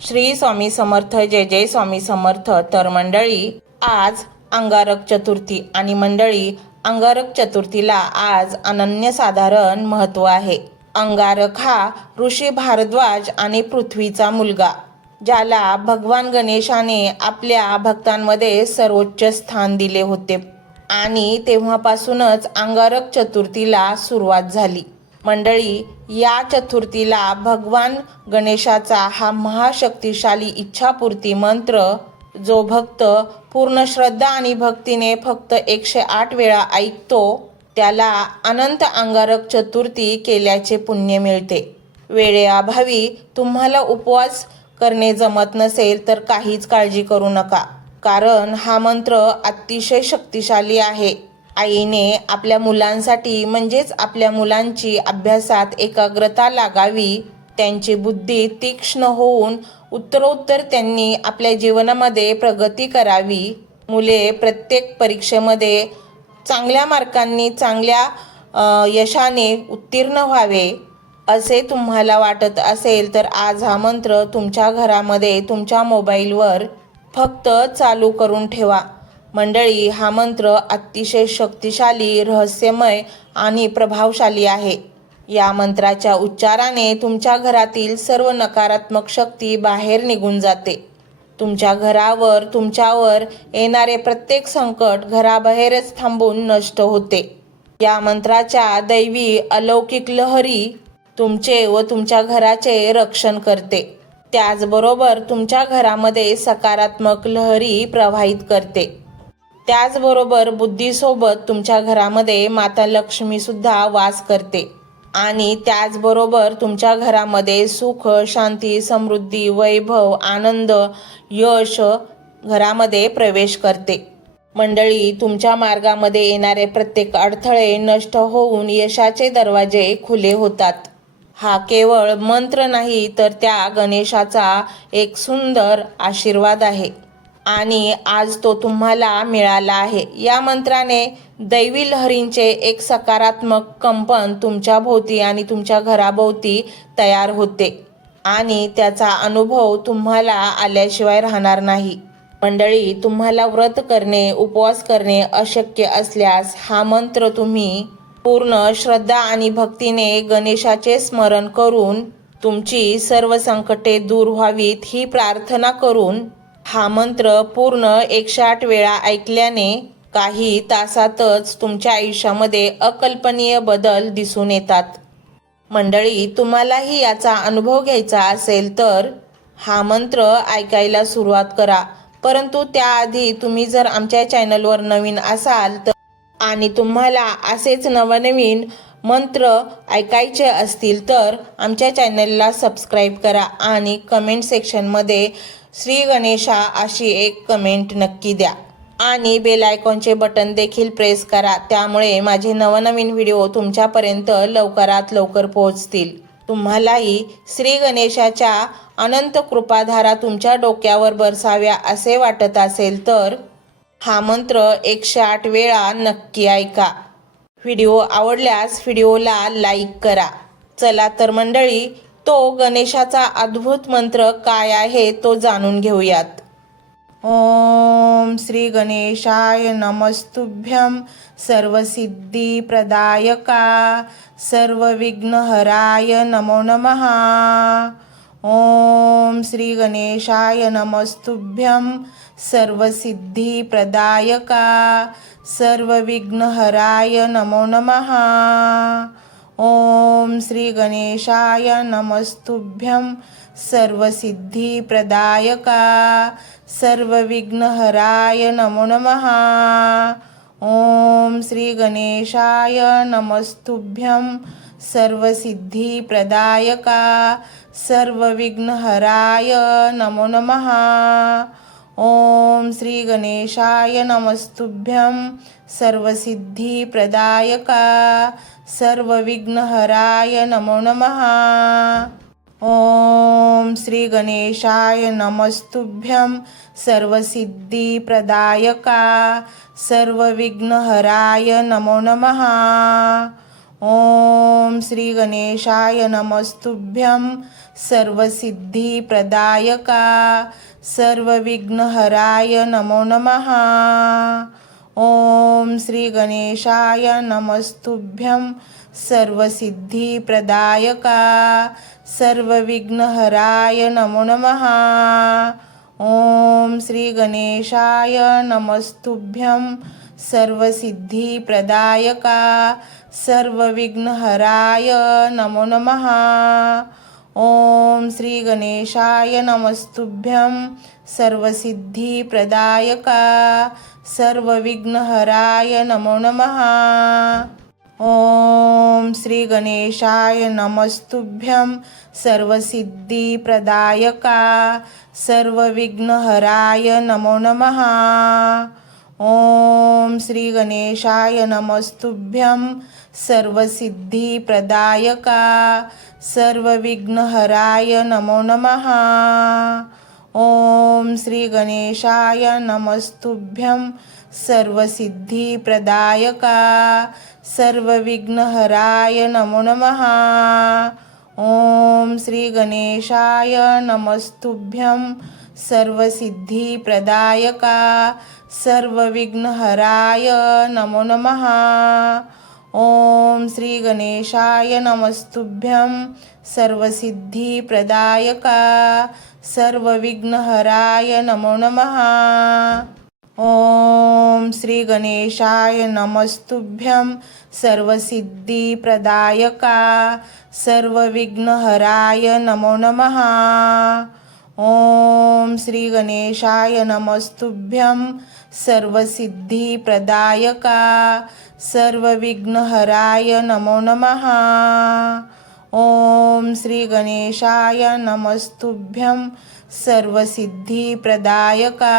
श्री स्वामी समर्थ. जय जय स्वामी समर्थ. तर मंडळी, आज अंगारक चतुर्थी आणि मंडळी, अंगारक चतुर्थीला आज अनन्यसाधारण महत्त्व आहे. अंगारक हा ऋषी भारद्वाज आणि पृथ्वीचा मुलगा, ज्याला भगवान गणेशाने आपल्या भक्तांमध्ये सर्वोच्च स्थान दिले होते आणि तेव्हापासूनच अंगारक चतुर्थीला सुरुवात झाली. मंडळी, या चतुर्थीला भगवान गणेशाचा हा महाशक्तिशाली इच्छापूर्ती मंत्र जो भक्त पूर्ण श्रद्धा आणि भक्तीने फक्त 108 वेळा ऐकतो, त्याला अनंत अंगारक चतुर्थी केल्याचे पुण्य मिळते. वेळेअभावी तुम्हाला उपवास करणे जमत नसेल तर काहीच काळजी करू नका, कारण हा मंत्र अतिशय शक्तिशाली आहे. आईने आपल्या मुलांसाठी म्हणजेच आपल्या मुलांची अभ्यासात एकाग्रता लागावी, त्यांची बुद्धी तीक्ष्ण होऊन उत्तरोत्तर त्यांनी आपल्या जीवनामध्ये प्रगती करावी, मुले प्रत्येक परीक्षेमध्ये चांगल्या मार्कांनी चांगल्या यशाने उत्तीर्ण व्हावे असे तुम्हाला वाटत असेल तर आज हा मंत्र तुमच्या घरामध्ये तुमच्या मोबाईलवर फक्त चालू करून ठेवा. मंडळी, हा मंत्र अतिशय शक्तिशाली, रहस्यमय आणि प्रभावशाली आहे. या मंत्राच्या उच्चाराने तुमच्या घरातील सर्व नकारात्मक शक्ती बाहेर निघून जाते. तुमच्या घरावर तुमच्यावर येणारे प्रत्येक संकट घराबाहेरच थांबून नष्ट होते. या मंत्राच्या दैवी अलौकिक लहरी तुमचे व तुमच्या घराचे रक्षण करते. त्याचबरोबर तुमच्या घरामध्ये सकारात्मक लहरी प्रवाहित करते. त्याचबरोबर बुद्धीसोबत तुमच्या घरामध्ये माता लक्ष्मी सुद्धा वास करते आणि त्याचबरोबर तुमच्या घरामध्ये सुख, शांती, समृद्धी, वैभव, आनंद, यश घरामध्ये प्रवेश करते. मंडळी, तुमच्या मार्गामध्ये येणारे प्रत्येक अडथळे नष्ट होऊन यशाचे दरवाजे खुले होतात. हा केवळ मंत्र नाही तर त्या गणेशाचा एक सुंदर आशीर्वाद आहे आणि आज तो तुम्हाला मिळाला आहे. या मंत्राने दैवी लहरींचे एक सकारात्मक कंपन तुमच्या भोवती आणि तुमच्या घराभोवती तयार होते आणि त्याचा अनुभव तुम्हाला आल्याशिवाय राहणार नाही. मंडळी, तुम्हाला व्रत करणे, उपवास करणे अशक्य असल्यास हा मंत्र तुम्ही पूर्ण श्रद्धा आणि भक्तीने गणेशाचे स्मरण करून तुमची सर्व संकटे दूर व्हावीत ही प्रार्थना करून हा मंत्र पूर्ण 108 वेळा ऐकल्याने काही तासातच तुमच्या आयुष्यामध्ये अकल्पनीय बदल दिसून येतात. मंडळी, तुम्हालाही याचा अनुभव घ्यायचा असेल तर हा मंत्र ऐकायला सुरुवात करा. परंतु त्याआधी तुम्ही जर आमच्या चॅनलवर नवीन असाल तर आणि तुम्हाला असेच नवनवीन मंत्र ऐकायचे असतील तर आमच्या चॅनलला सबस्क्राईब करा आणि कमेंट सेक्शनमध्ये श्री गणेशा अशी एक कमेंट नक्की द्या आणि बेल आयकॉनचे बटन देखील प्रेस करा. त्यामुळे माझे नवनवीन व्हिडिओ तुमच्यापर्यंत लवकरात लवकर पोहोचतील. तुम्हालाही श्री गणेशाच्या अनंत कृपाधारा तुमच्या डोक्यावर बरसाव्या असे वाटत असेल तर हा मंत्र 108 वेळा नक्की ऐका. व्हिडिओ आवडल्यास व्हिडिओला लाईक करा. चला तर मंडळी, तो गणेशाचा अद्भुत मंत्र काय आहे तो जाणून घेऊयात. ओम श्री गणेशाय नमस्तुभ्यं सर्वसिद्धिप्रदायका सर्वविघ्नहराय नमो नमः. ओम श्री गणेशाय नमस्तुभ्यं सर्वसिद्धिप्रदायका सर्वविघ्नहराय नमो नमः. ओम श्री गणेशाय नमस्तुभ्यं सर्वसिद्धिप्रदायका सर्वविघ्नहराय नमो नमः. ओम श्री गणेशाय नमस्तुभ्यं सर्वसिद्धिप्रदायका सर्वविघ्नहराय नमो नमः. ओम श्री गणेशाय नमस्तुभ्यं सर्वसिद्धिप्रदायका सर्वविघ्नहराय नमो नमः. ओम श्री गणेशाय नमस्तुभ्यं सर्वसिद्धिप्रदायका सर्वविघ्नहराय नमो नमः. ओम श्री गणेशाय नमस्तुभ्यं सर्वसिद्धिप्रदायका सर्वविघ्नहराय नमो नमः। ओम श्री गणेशाय नमस्तुभ्यं सर्वसिद्धिप्रदायका सर्वविघ्नहराय नमो नमः। ओम श्री गणेशाय नमस्तुभ्यं सर्वसिद्धिप्रदायका सर्वविघ्नहराय नमो नमः। ओम श्री गणेशाय नमस्तुभ्यं सर्वसिद्धिप्रदायका सर्वविघ्नहराय नमो नमः। ओम श्री गणेशाय नमस्तुभ्यं सर्वसिद्धिप्रदायका सर्वविघ्नहराय नमो नमः। ओम श्री गणेशाय नमस्तुभ्यं सर्वसिद्धिप्रदायका सर्वविघ्नहराय नमो नमः। ओम श्री गणेशाय नमस्तुभ्यं सर्वसिद्धिप्रदायका सर्वविघ्नहराय नमो नमः। ओम श्री गणेशाय नमस्तुभ्यं सर्वसिद्धिप्रदायका सर्वविघ्नहराय नमो नमः। ओम श्री गणेशाय नमस्तुभ्यं सर्वसिद्धिप्रदायका सर्वविघ्नहराय नमो नमः। ओम श्री गणेशाय नमस्तुभ्यं सर्वसिद्धिप्रदायका सर्वविघ्नहराय नमो नमः। ओम श्री गणेशाय नमस्तुभ्यं सर्वसिद्धिप्रदायका सर्वविघ्नहराय नमो नमः। ओम श्री गणेशाय नमस्तुभ्यं सर्वसिद्धिप्रदायका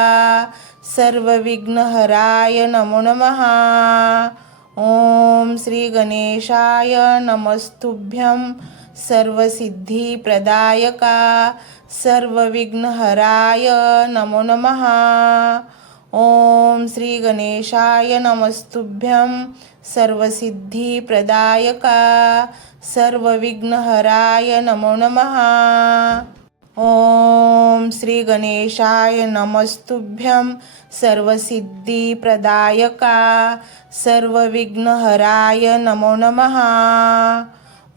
सर्वविघ्नहराय नमो नमः। ओम श्री गणेशाय नमस्तुभ्यं सर्वसिद्धिप्रदायका सर्वविघ्नहराय नमो नमः। ओम श्री गणेशाय नमस्तुभ्यं सर्वसिद्धिप्रदायका सर्वविघ्नहराय नमो नमः। ओम श्री गणेशाय नमस्तुभ्यं सर्वसिद्धिप्रदायका सर्वविघ्नहराय नमो नमः।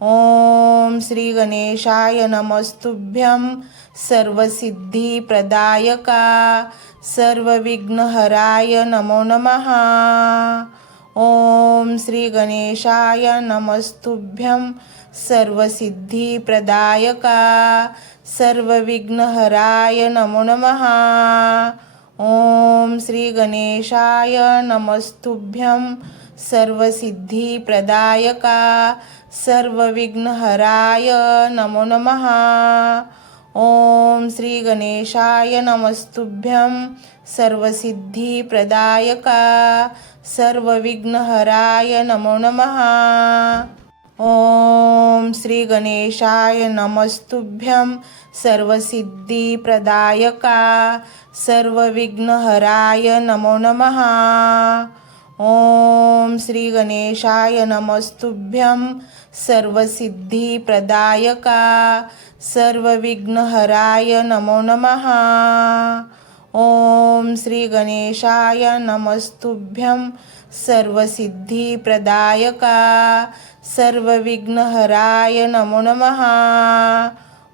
ओम श्री गणेशाय नमस्तुभ्यं सर्वसिद्धिप्रदायका सर्वविघ्नहराय नमो नमः। ओम श्री गणेशाय नमस्तुभ्यं सर्वसिद्धिप्रदायका सर्वविघ्नहराय नमो नमः। ओम श्री गणेशाय नमस्तुभ्यं सर्वसिद्धिप्रदायका सर्वविघ्नहराय नमो नमः। ओम श्री गणेशाय नमस्तुभ्यं सर्वसिद्धिप्रदायका सर्वविघ्नहराय नमो नमः। ओम श्री गणेशाय नमस्तुभ्यं सर्वसिद्धिप्रदायका सर्वविघ्नहराय नमो नमः। ओम श्री गणेशाय नमस्तुभ्यं सर्वसिद्धिप्रदायका सर्वविघ्नहराय नमो नमः। ओम श्री गणेशाय नमस्तुभ्यं सर्वसिद्धिप्रदायका सर्वविघ्नहराय नमो नमः।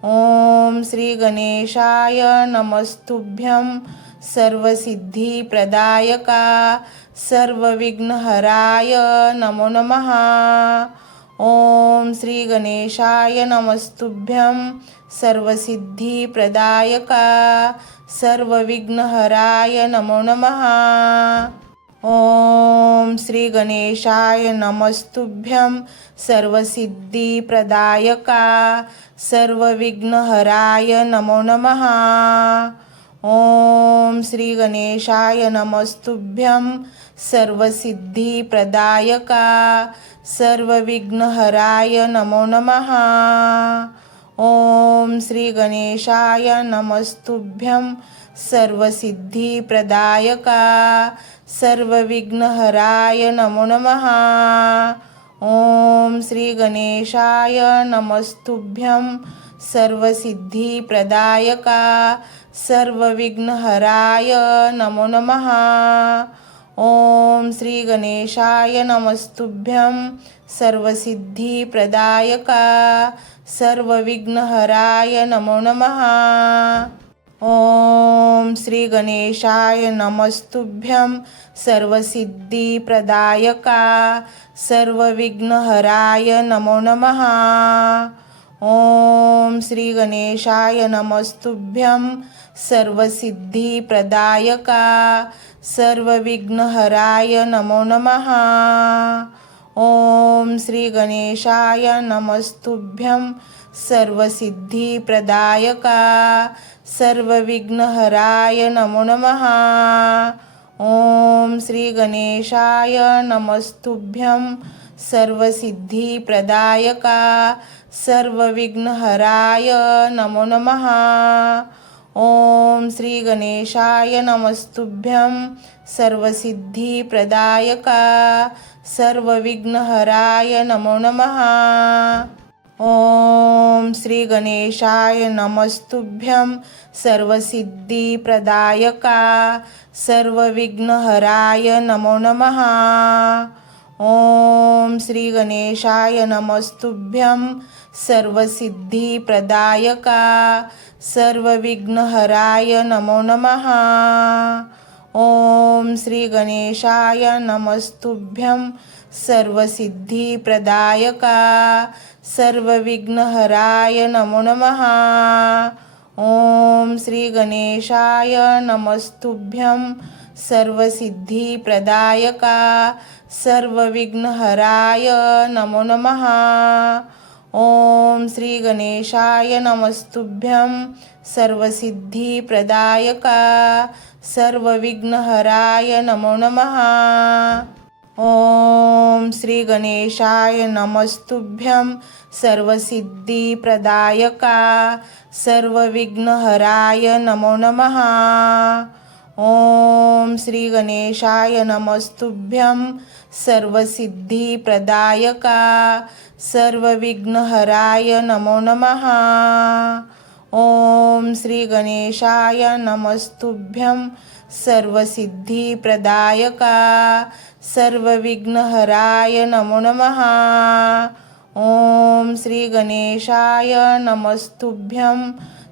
ओम श्री गणेशाय नमस्तुभ्यं सर्वसिद्धिप्रदायका सर्वविघ्नहराय नमो नमः। ओम श्री गणेशाय नमस्तुभ्यं सर्वसिद्धिप्रदायका सर्वविघ्नहराय नमो नमः। ओम श्री गणेशाय नमस्तुभ्यं सर्वसिद्धिप्रदायका सर्वविघ्नहराय नमो नमः। ओम श्री गणेशाय नमस्तुभ्यं सर्वसिद्धिप्रदायका सर्वविघ्नहराय नमो नमः। ओम श्री गणेशाय नमस्तुभ्यं सर्वसिद्धिप्रदायका सर्वविघ्नहराय नमो नमः। ओम श्री गणेशाय नमस्तुभ्यं सर्वसिद्धिप्रदायका सर्वविघ्नहराय नमो नमः। ओम श्री गणेशाय नमस्तुभ्यं सर्वसिद्धिप्रदायका सर्वविघ्नहराय नमो नमः। ओम श्री गणेशाय नमस्तुभ्यं सर्वसिद्धिप्रदायका सर्वविघ्नहराय नमो नमः। ओम श्री गणेशाय नमस्तुभ्यं सर्वसिद्धिप्रदायका सर्वविघ्नहराय नमो नमः। ओम श्री गणेशाय नमस्तुभ्यं सर्वसिद्धिप्रदायका सर्वविघ्नहराय नमो नमः। ओम श्री गणेशाय नमस्तुभ्यं सर्वसिद्धिप्रदायका सर्वविघ्नहराय नमो नमः। ओम श्री गणेशाय नमस्तुभ्यं सर्वसिद्धिप्रदायका सर्वविघ्नहराय नमो नमः। ओम श्री गणेशाय नमस्तुभ्यं सर्वसिद्धिप्रदायका सर्वविघ्नहराय नमो नमः। ओम श्री गणेशाय नमस्तुभ्यं सर्वसिद्धिप्रदायका सर्वविघ्नहराय नमो नमः। ओम श्री गणेशाय नमस्तुभ्यं सर्वसिद्धिप्रदायका सर्वविघ्नहराय नमो नमः। ओम श्री गणेशाय नमस्तुभ्यं सर्वसिद्धिप्रदायका सर्वविघ्नहराय नमो नमः। ओम श्री गणेशाय नमस्तुभ्यं सर्वसिद्धिप्रदायका सर्वविघ्नहराय नमो नमः। ओम श्री गणेशाय नमस्तुभ्यं सर्वसिद्धिप्रदायका सर्वविघ्नहराय नमो नमः। ओम श्री गणेशाय नमस्तुभ्यं सर्वसिद्धिप्रदायका सर्वविघ्नहराय नमो नमः। ओम श्री गणेशाय नमस्तुभ्यं सर्वसिद्धिप्रदायका सर्वविघ्नहराय नमो नमः। ओम श्री गणेशाय नमस्तुभ्यं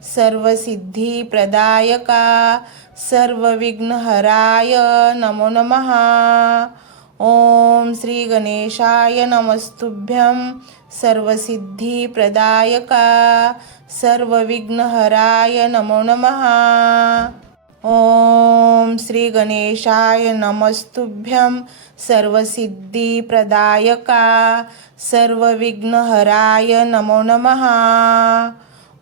सर्वसिद्धिप्रदायका सर्वविघ्नहराय नमो नमः। ओम श्री गणेशाय नमस्तुभ्यं सर्वसिद्धिप्रदायका सर्वविघ्नहराय नमो नमः। ओम श्री गणेशाय नमस्तुभ्यं सर्वसिद्धिप्रदायका सर्वविघ्नहराय नमो नमः।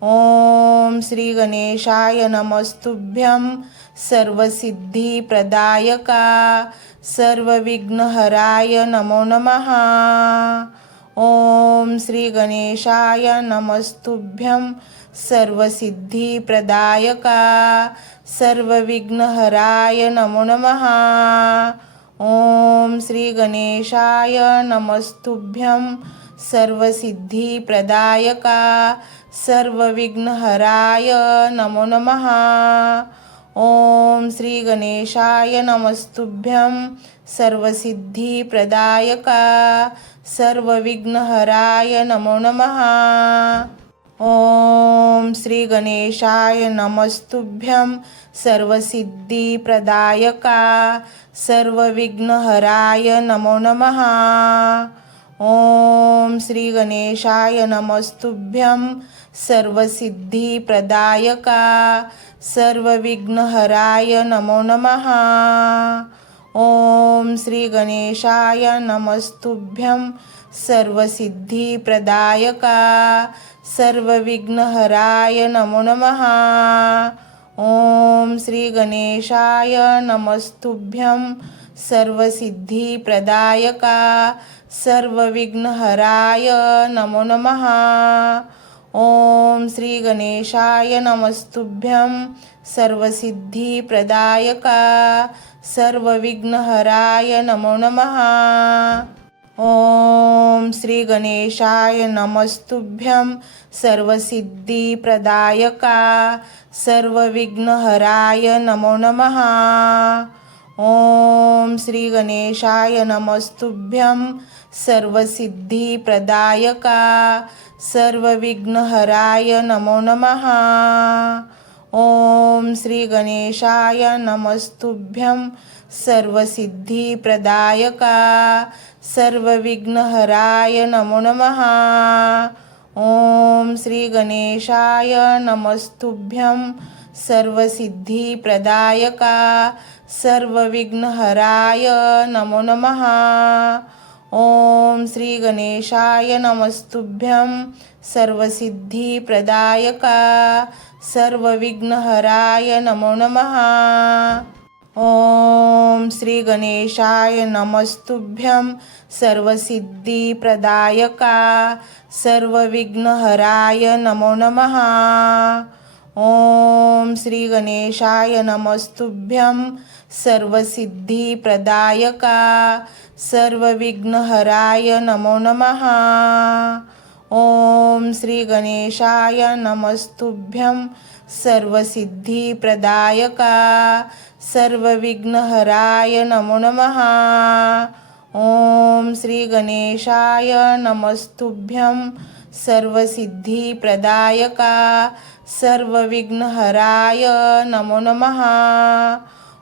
ओम श्री गणेशाय नमस्तुभ्यं सर्वसिद्धिप्रदायका सर्वविघ्नहराय नमो नमः। ओम श्री गणेशाय नमस्तुभ्यं सर्वसिद्धिप्रदायका सर्वविघ्नहराय नमो नमः। ओम श्री गणेशाय नमस्तुभ्यं सर्वसिद्धिप्रदायका सर्वविघ्नहराय नमो नमः। ओम श्री गणेशाय नमस्तुभ्यं सर्वसिद्धिप्रदायका सर्वविघ्नहराय नमो नमः। ओम श्री गणेशाय नमस्तुभ्यं सर्वसिद्धिप्रदायका सर्वविघ्नहराय नमो नमः। ओम श्री गणेशाय नमस्तुभ्यं सर्वसिद्धिप्रदायका सर्वविघ्नहराय नमो नमः। ओम श्री गणेशाय नमस्तुभ्यं सर्वसिद्धिप्रदायका सर्वविघ्नहराय नमो नमः। ओम श्री गणेशाय नमस्तुभ्यं सर्वसिद्धिप्रदायका सर्वविघ्नहराय नमो नमः। ओम श्री गणेशाय नमस्तुभ्यं सर्वसिद्धिप्रदायका सर्वविघ्नहराय नमो नमः। ओम श्री गणेशाय नमस्तुभ्यं सर्वसिद्धिप्रदायका सर्वविघ्नहराय नमो नमः। ओम श्री गणेशाय नमस्तुभ्यं सर्वसिद्धिप्रदायका सर्वविघ्नहराय नमो नमः। ओम श्री गणेशाय नमस्तुभ्यं सर्वसिद्धिप्रदायका सर्वविघ्नहराय नमो नमः। ओम श्री गणेशाय नमस्तुभ्यं सर्वसिद्धिप्रदायका सर्वविघ्नहराय नमो नमः। ओम श्री गणेशाय नमस्तुभ्यं सर्वसिद्धिप्रदायका सर्वविघ्नहराय नमो नमः। ओम श्री गणेशाय नमस्तुभ्यं सर्वसिद्धिप्रदायका सर्वविघ्नहराय नमो नमः। ओम श्री गणेशाय नमस्तुभ्यं सर्वसिद्धिप्रदायका सर्वविघ्नहराय नमो नमः। ओम श्री गणेशाय नमस्तुभ्यं सर्वसिद्धिप्रदायका सर्वविघ्नहराय नमो नमः। ओम श्री गणेशाय नमस्तुभ्यं सर्वसिद्धिप्रदायका सर्वविघ्नहराय नमो नमः।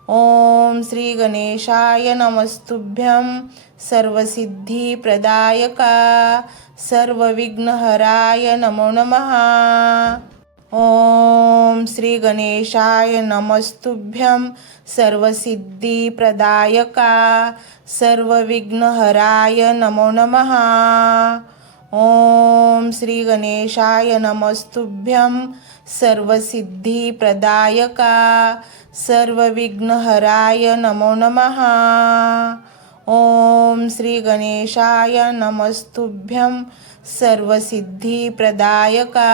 ओम श्री गणेशाय नमस्तुभ्यं सर्वसिद्धिप्रदायका सर्वविघ्नहराय नमो नमः। ओम श्री गणेशाय नमस्तुभ्यं सर्वसिद्धिप्रदायका सर्वविघ्नहराय नमो नमः। ओम श्री गणेशाय नमस्तुभ्यं सर्वसिद्धिप्रदायका सर्वविघ्नहराय नमो नमः। ओम श्री गणेशाय नमस्तुभ्यं सर्वसिद्धिप्रदायका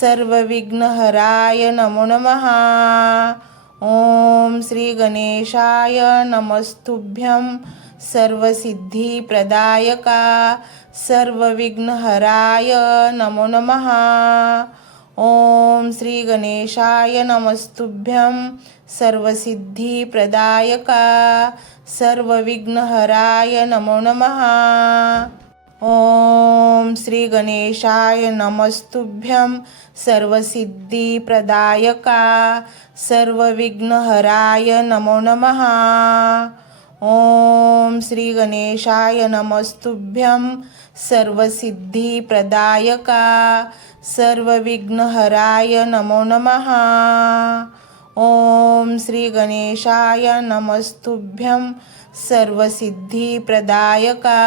सर्वविघ्नहराय नमो नमः। ओम श्री गणेशाय नमस्तुभ्यं सर्वसिद्धिप्रदायका सर्वविघ्नहराय नमो नमः। ओम श्री गणेशाय नमस्तुभ्यं सर्वसिद्धिप्रदायका सर्वविघ्नहराय नमो नमः। ओम श्री गणेशाय नमस्तुभ्यं सर्वसिद्धिप्रदायका सर्वविघ्नहराय नमो नमः। ओम श्री गणेशाय नमस्तुभ्यं सर्वसिद्धिप्रदायका सर्वविघ्नहराय नमो नमः। ओम श्री गणेशाय नमस्तुभ्यं सर्वसिद्धिप्रदायका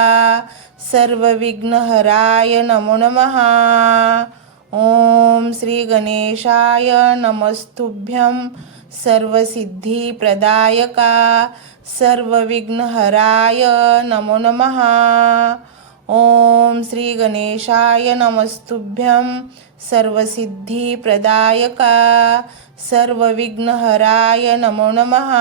सर्वविघ्नहराय नमो नमः। ओम श्री गणेशाय नमस्तुभ्यं सर्वसिद्धिप्रदायका सर्वविघ्नहराय नमो नमः। ओम श्री गणेशाय नमस्तुभ्यं सर्वसिद्धिप्रदायका सर्वविघ्नहराय नमो नमः।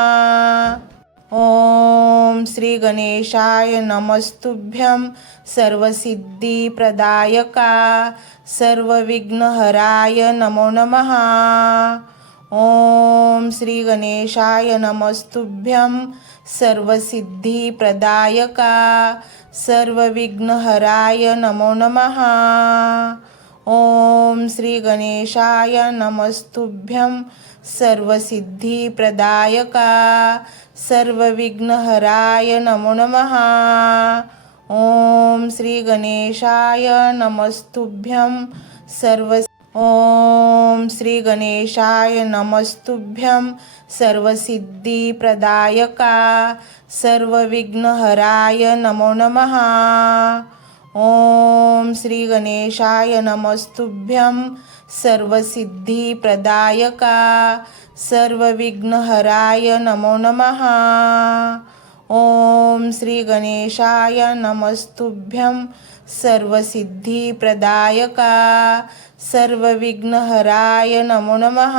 ओम श्री गणेशाय नमस्तुभ्यं सर्वसिद्धिप्रदायका सर्वविघ्नहराय नमो नमः। ओम श्री गणेशाय नमस्तुभ्यं सर्वसिद्धिप्रदायका सर्वविघ्नहराय नमो नमः। ओम श्री गणेशाय नमस्तुभ्यं सर्वसिद्धिप्रदायका सर्वविघ्नहराय नमो नमः। ओम श्री गणेशाय नमस्तुभ्यं ओम श्री गणेशाय नमस्तुभ्यं सर्वसिद्धिप्रदायका सर्वविघ्नहराय नमो नमः। ओम श्री गणेशाय नमस्तुभ्यं सर्वसिद्धिप्रदायका सर्वविघ्नहराय नमो नमः। ओम श्री गणेशाय नमस्तुभ्यं सर्वसिद्धिप्रदायका सर्वविघ्नहराय नमो नमः।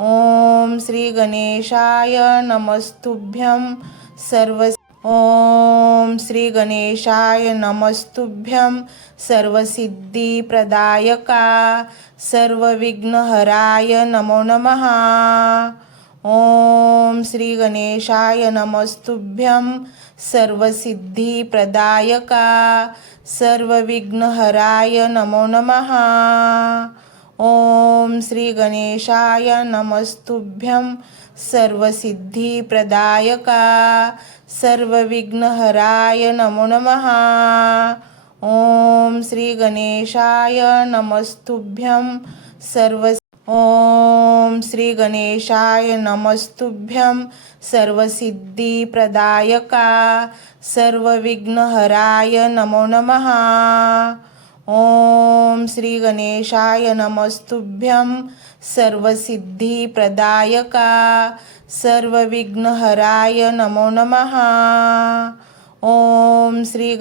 ओम श्री गणेशाय नमस्तुभ्यं ओम श्री गणेशाय नमस्तुभ्यं सर्वसिद्धिप्रदायका सर्वविघ्नहराय नमो नमः। ओम श्री गणेशाय नमस्तुभ्यं सर्वसिद्धिप्रदायका सर्वविघ्नहराय नमो नमः। ओम श्री गणेशाय नमस्तुभ्यं सर्वसिद्धिप्रदायका सर्वविघ्नहराय नमो नमः। ओम श्री गणेशाय नमस्तुभ्यं ओम श्री गणेशाय नमस्तुभ्यं सर्वसिद्धिप्रदायका सर्वविघ्नहराय नमो नमः। ओम श्री गणेशाय नमस्तुभ्यं सर्वसिद्धिप्रदायका सर्वविघ्नहराय नमो नमः। ओम श्री